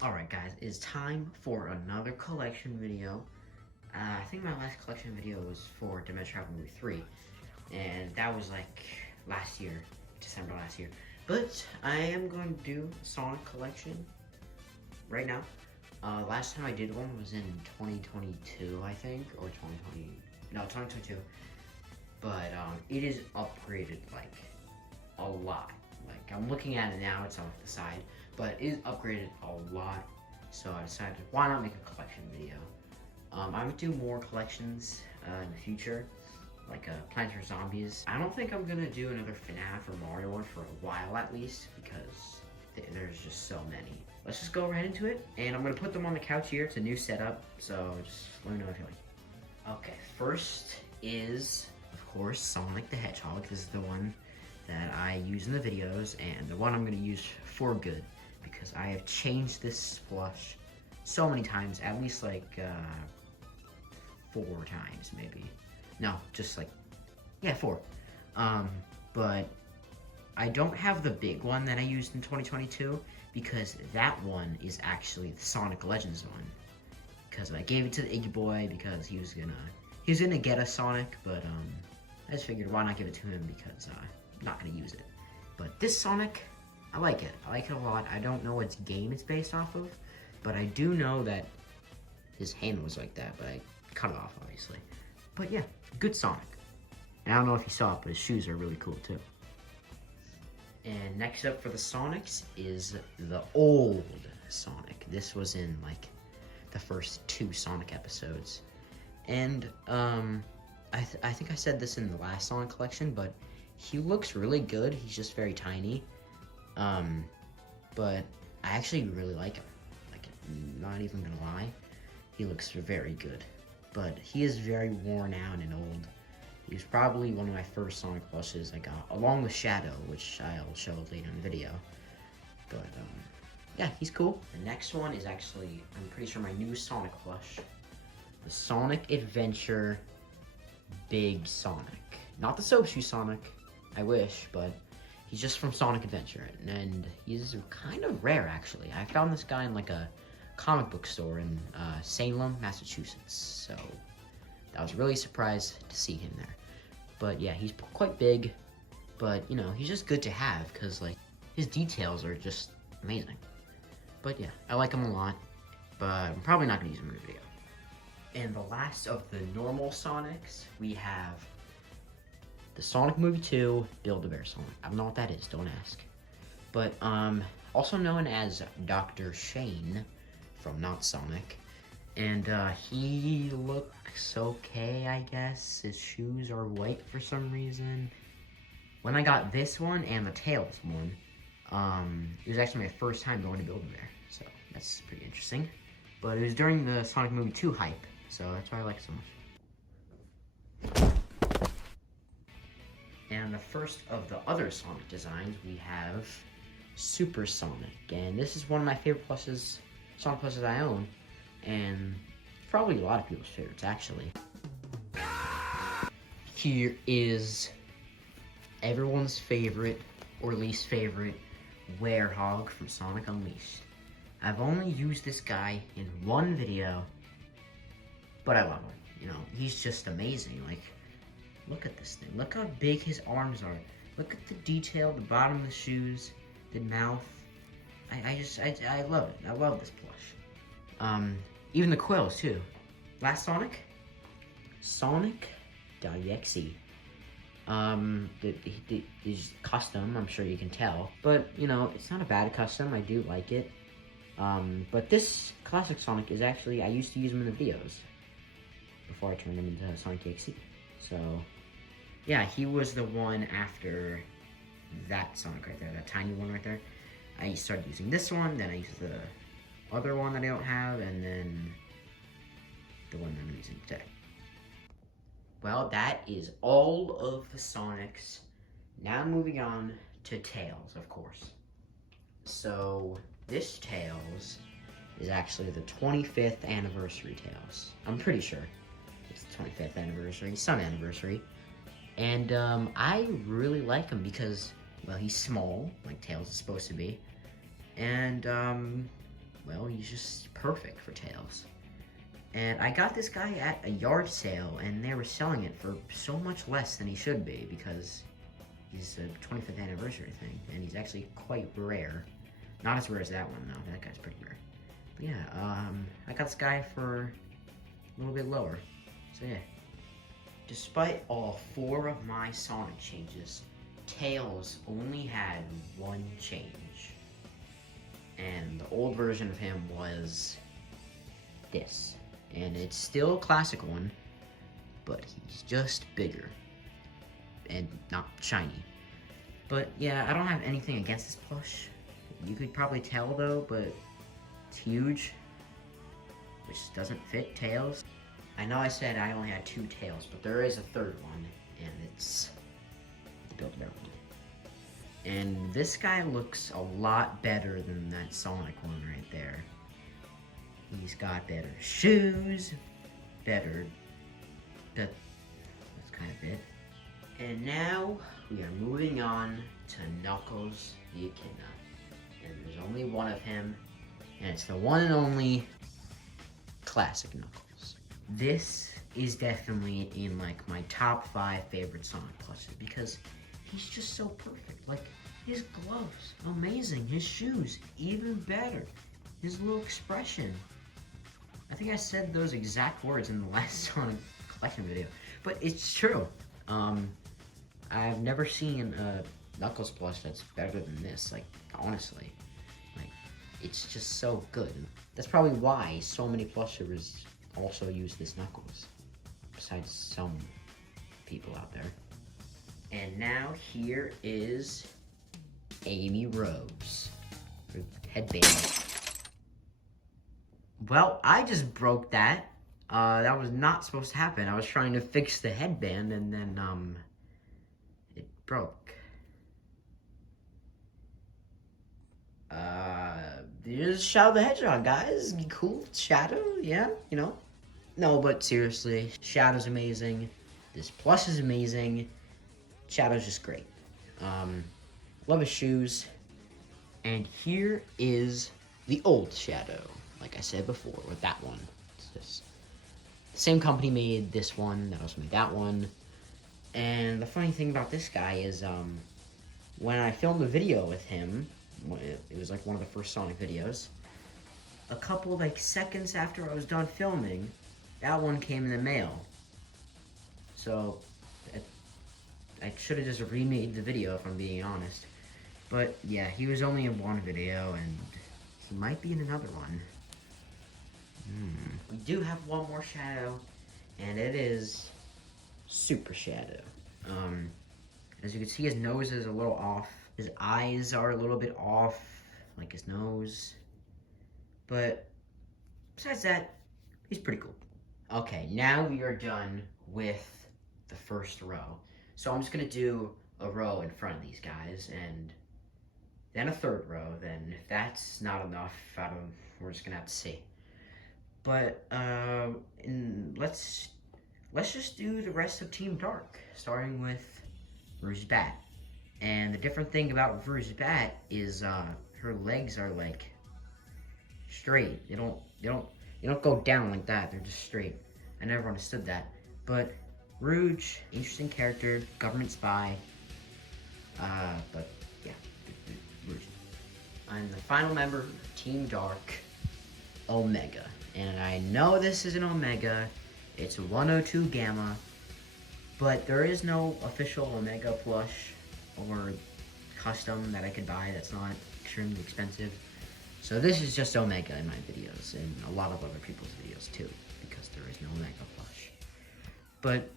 Alright guys, it's time for another collection video. I think my last collection video was for Dimension Travel Movie 3, and that was like last year, December last year. But I am going to do Sonic collection right now. Last time I did one was in 2022, I think, or 2020, no, 2022. But it is upgraded like a lot. Like I'm looking at it now, it's off the side, but it is upgraded a lot. So I decided, why not make a collection video? I'm gonna do more collections in the future, like Plants vs Zombies. I don't think I'm gonna do another FNAF or Mario one for a while at least, because there's just so many. Let's just go right into it, and I'm gonna put them on the couch here. It's a new setup, so just let me know if you like. Okay, first is, of course, Sonic the Hedgehog. This is the one that I use in the videos, and the one I'm gonna use for good, because I have changed this plush so many times, at least like 4 times maybe. No, just like, yeah, 4. But I don't have the big one that I used in 2022, because that one is actually the Sonic Legends one. Because I gave it to the Iggy Boy because he was gonna get a Sonic, but I just figured why not give it to him, because I'm not gonna use it. But this Sonic, I like it. I like it a lot. I don't know what game it's based off of, but I do know that his hand was like that, but I cut it off, obviously. But yeah, good Sonic. And I don't know if you saw it, but his shoes are really cool too. And next up for the Sonics is the old Sonic. This was in like the first 2 Sonic episodes. And I think I said this in the last Sonic collection, but he looks really good. He's just very tiny. But I actually really like him. Like, not even gonna lie. He looks very good. But he is very worn out and old. He was probably one of my first Sonic plushes I got, along with Shadow, which I'll show later in the video. But, yeah, he's cool. The next one is actually, I'm pretty sure, my new Sonic plush. The Sonic Adventure Big Sonic. Not the Soap Shoe Sonic, I wish, but he's just from Sonic Adventure, and he's kind of rare, actually. I found this guy in like a comic book store in Salem, Massachusetts, so I was really surprised to see him there. But yeah, he's quite big, but you know, he's just good to have, because like his details are just amazing. But yeah, I like him a lot, but I'm probably not gonna use him in the video. And the last of the normal Sonics, we have the Sonic Movie 2 Build-A-Bear Sonic. I don't know what that is, don't ask. But also known as Dr. Shane from Not Sonic. And he looks okay, I guess. His shoes are white for some reason. When I got this one and the Tails one, it was actually my first time going to Build-A-Bear. So that's pretty interesting. But it was during the Sonic Movie 2 hype. So that's why I like it so much. And the first of the other Sonic designs, we have Super Sonic. And this is one of my favorite plushes, Sonic plushes I own. And probably a lot of people's favorites, actually. Here is everyone's favorite, or least favorite, Werehog from Sonic Unleashed. I've only used this guy in one video, but I love him. You know, he's just amazing. Like, look at this thing. Look how big his arms are. Look at the detail, the bottom of the shoes, the mouth. I love it. I love this plush. Even the quills too. Last Sonic, Sonic.exe. Is custom, I'm sure you can tell. But, you know, it's not a bad custom, I do like it. But this classic Sonic is actually, I used to use him in the videos before I turned him into Sonic.exe. So, yeah, he was the one after that Sonic right there, that tiny one right there. I started using this one, then I used the other one that I don't have, and then the one that I'm using today. Well, that is all of the Sonics. Now moving on to Tails, of course. So, this Tails is actually the 25th anniversary Tails. I'm pretty sure it's the 25th anniversary, some anniversary. And I really like him because, well, he's small, like Tails is supposed to be. And well, he's just perfect for Tails. And I got this guy at a yard sale, and they were selling it for so much less than he should be, because he's a 25th anniversary thing, and he's actually quite rare. Not as rare as that one, though. That guy's pretty rare. But yeah, I got this guy for a little bit lower. So yeah. Despite all 4 of my Sonic changes, Tails only had one change. And the old version of him was this. And it's still a classic one, but he's just bigger and not shiny. But yeah, I don't have anything against this plush. You could probably tell though, but it's huge, which doesn't fit Tails. I know I said I only had 2 Tails, but there is a third one, and it's built around. And this guy looks a lot better than that Sonic one right there. He's got better shoes, better, that's kind of it. And now we are moving on to Knuckles the Echidna. And there's only one of him, and it's the one and only classic Knuckles. This is definitely in like my top 5 favorite Sonic plushes because he's just so perfect. Like his gloves, amazing. His shoes, even better. His little expression. I think I said those exact words in the last Sonic collection video, but it's true. I've never seen a Knuckles plush that's better than this, like, honestly. Like, it's just so good. That's probably why so many plushers also use this Knuckles, besides some people out there. And now here is Amy Rose, her headband. Well, I just broke that. That was not supposed to happen. I was trying to fix the headband and then, it broke. Here's Shadow the Hedgehog, guys. Cool. Shadow, yeah, you know. No, but seriously, Shadow's amazing. This plush is amazing. Shadow's just great. Love his shoes. And here is the old Shadow. Like I said before, with that one. It's just the same company made this one, that also made that one. And the funny thing about this guy is, when I filmed a video with him, it was like one of the first Sonic videos, a couple like seconds after I was done filming, that one came in the mail. So, I should have just remade the video if I'm being honest. But yeah, he was only in one video, and he might be in another one. We do have one more Shadow, and it is Super Shadow. As you can see, his nose is a little off. His eyes are a little bit off, like his nose. But besides that, he's pretty cool. Okay, now we are done with the first row. So I'm just gonna do a row in front of these guys, and then a third row. Then if that's not enough, we're just gonna have to see. But let's just do the rest of Team Dark, starting with Rouge's Bat. And the different thing about Rouge's Bat is her legs are like straight. They don't go down like that. They're just straight. I never understood that. But Rouge, interesting character, government spy. But yeah, Rouge. And the final member, Team Dark, Omega. And I know this is an Omega. It's a 102 Gamma. But there is no official Omega plush or custom that I could buy that's not extremely expensive. So this is just Omega in my videos, and a lot of other people's videos too, because there is no Omega plush. But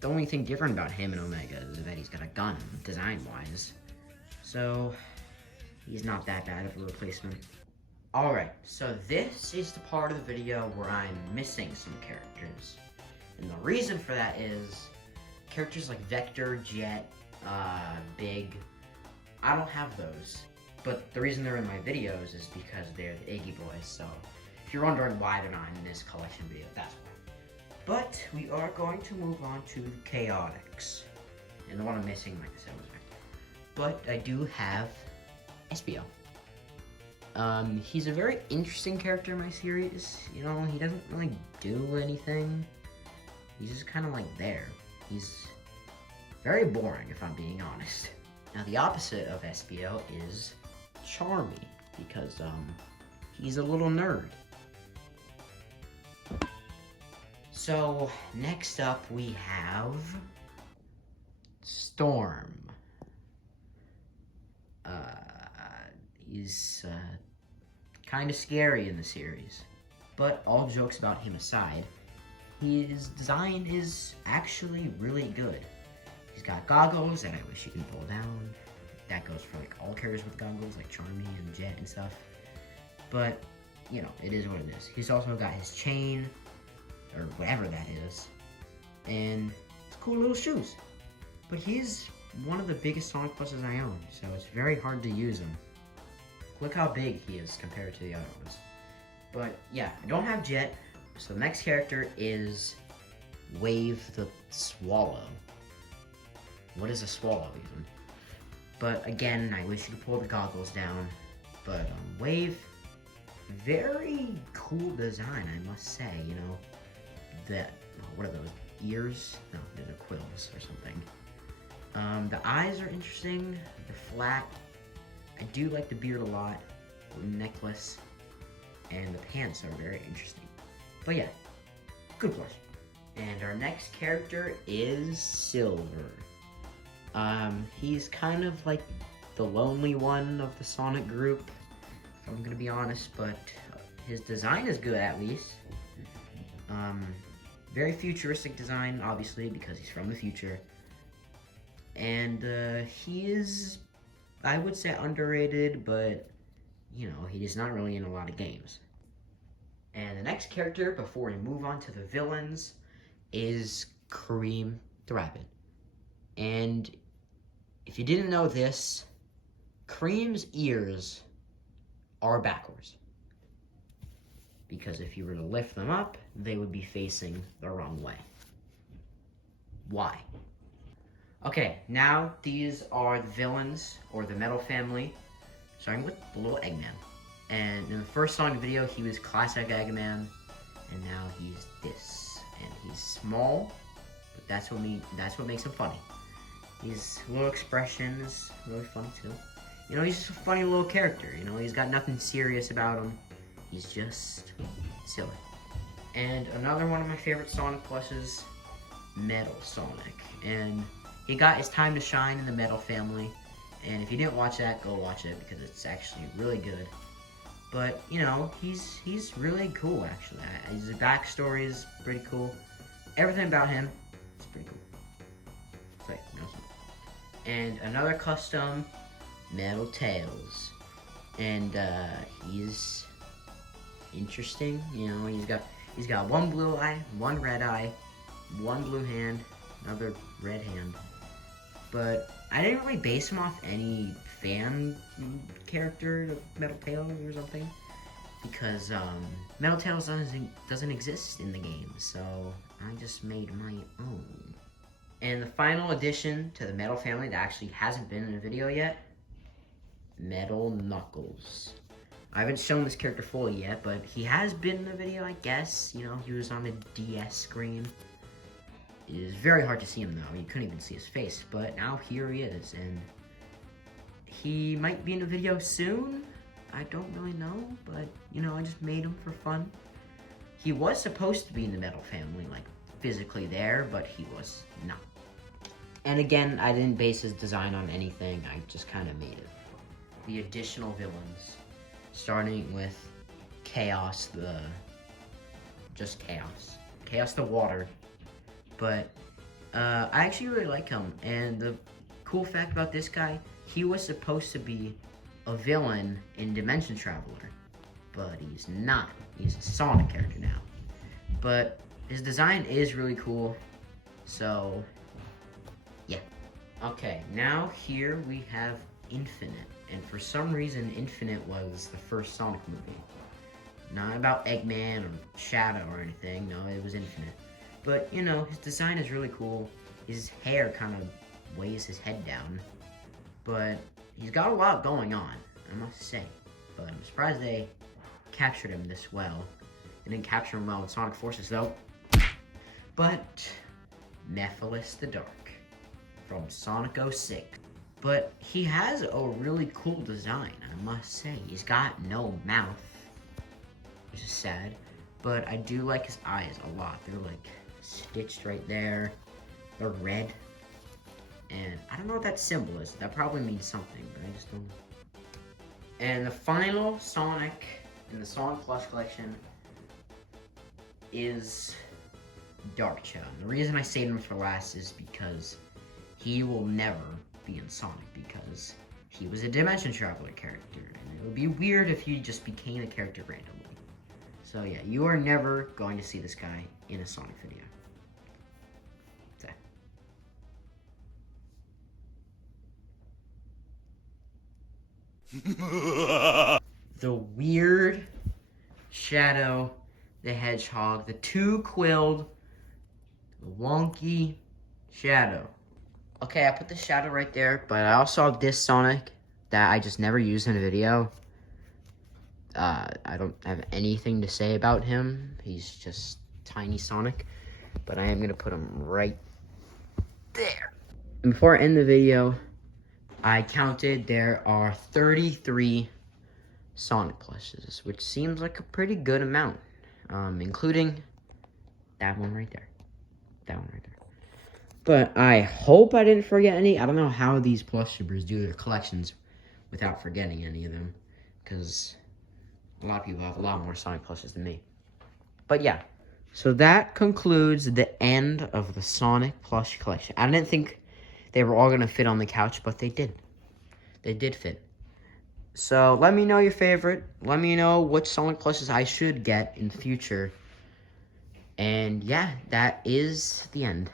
the only thing different about him and Omega is that he's got a gun, design-wise. So he's not that bad of a replacement. Alright, so this is the part of the video where I'm missing some characters. And the reason for that is characters like Vector, Jet, Big, I don't have those. But the reason they're in my videos is because they're the Iggy Boys, so if you're wondering why they're not in this collection video, that's why. But we are going to move on to Chaotix. And the one I'm missing, like I said, was Vector. But I do have Espio. He's a very interesting character in my series. You know, he doesn't really do anything. He's just kind of like there. He's very boring, if I'm being honest. Now, the opposite of SBO is Charmy, because, he's a little nerd. So, next up we have Storm. He's kind of scary in the series. But all jokes about him aside, his design is actually really good. He's got goggles that I wish you can pull down. That goes for like all characters with goggles, like Charmy and Jet and stuff. But, you know, it is what it is. He's also got his chain, or whatever that is, and it's cool little shoes. But he's one of the biggest Sonic Pluses I own, so it's very hard to use him. Look how big he is compared to the other ones. But yeah, I don't have Jet, so the next character is Wave the Swallow. What is a swallow even? But again, I wish you could pull the goggles down. But Wave, very cool design, I must say. You know, that, what are those, ears? No, they're the quills or something. The eyes are interesting, they're flat. I do like the beard a lot, the necklace, and the pants are very interesting. But yeah, good plush. And our next character is Silver. He's kind of like the lonely one of the Sonic group, if I'm gonna be honest, but his design is good at least. Very futuristic design, obviously, because he's from the future. And he is, I would say, underrated, but, you know, he is not really in a lot of games. And the next character, before we move on to the villains, is Cream the Rabbit. And if you didn't know this, Cream's ears are backwards. Because if you were to lift them up, they would be facing the wrong way. Why? Okay, now these are the villains, or the Metal Family, starting with the little Eggman. And in the first Sonic video, he was classic Eggman, and now he's this. And he's small, but that's what makes him funny. His little expression is really funny too. You know, he's just a funny little character. You know, he's got nothing serious about him. He's just silly. And another one of my favorite Sonic plushes, Metal Sonic. And he got his time to shine in the Metal Family. And if you didn't watch that, go watch it because it's actually really good. But, you know, he's really cool, actually. His backstory is pretty cool. Everything about him is pretty cool. So, and another custom, Metal Tails. And he's interesting. You know, he's got one blue eye, one red eye, one blue hand, another red hand. But I didn't really base him off any fan character of Metal Tails or something, because Metal Tails doesn't exist in the game, so I just made my own. And the final addition to the Metal Family that actually hasn't been in a video yet, Metal Knuckles. I haven't shown this character fully yet, but he has been in a video, I guess. You know, he was on a DS screen. It is very hard to see him though. You couldn't even see his face, but now here he is, and he might be in a video soon. I don't really know, but you know, I just made him for fun. He was supposed to be in the Metal Family, like physically there, but he was not. And again, I didn't base his design on anything. I just kind of made it. The additional villains, starting with Chaos, Chaos the Water. But I actually really like him, and the cool fact about this guy, he was supposed to be a villain in Dimension Traveler, but he's not. He's a Sonic character now. But his design is really cool, so yeah. Okay, now here we have Infinite, and for some reason Infinite was the first Sonic movie. Not about Eggman or Shadow or anything, no, it was Infinite. But, you know, his design is really cool. His hair kind of weighs his head down. But he's got a lot going on, I must say. but I'm surprised they captured him this well. They didn't capture him well in Sonic Forces though. But Mephiles the Dark from Sonic 06. But he has a really cool design, I must say. He's got no mouth, which is sad. But I do like his eyes a lot. They're like stitched right there. They're red. And I don't know what that symbol is. That probably means something, but I just don't know. And the final Sonic in the Sonic Plush collection is Darkcha. And the reason I saved him for last is because he will never be in Sonic, because he was a Dimension Traveler character. And it would be weird if he just became a character randomly. So yeah, you are never going to see this guy in a Sonic video. The weird Shadow the Hedgehog, the two-quilled, wonky Shadow. Okay, I put the Shadow right there, but I also have this Sonic that I just never used in a video. I don't have anything to say about him. He's just tiny Sonic, but I am going to put him right there. And before I end the video, I counted there are 33 Sonic plushes, which seems like a pretty good amount, including that one right there. That one right there. But I hope I didn't forget any. I don't know how these plush tubers do their collections without forgetting any of them, because a lot of people have a lot more Sonic plushes than me. But yeah, so that concludes the end of the Sonic plush collection. I didn't think they were all going to fit on the couch, but they did. They did fit. So let me know your favorite. Let me know which Sonic plushes I should get in the future. And yeah, that is the end.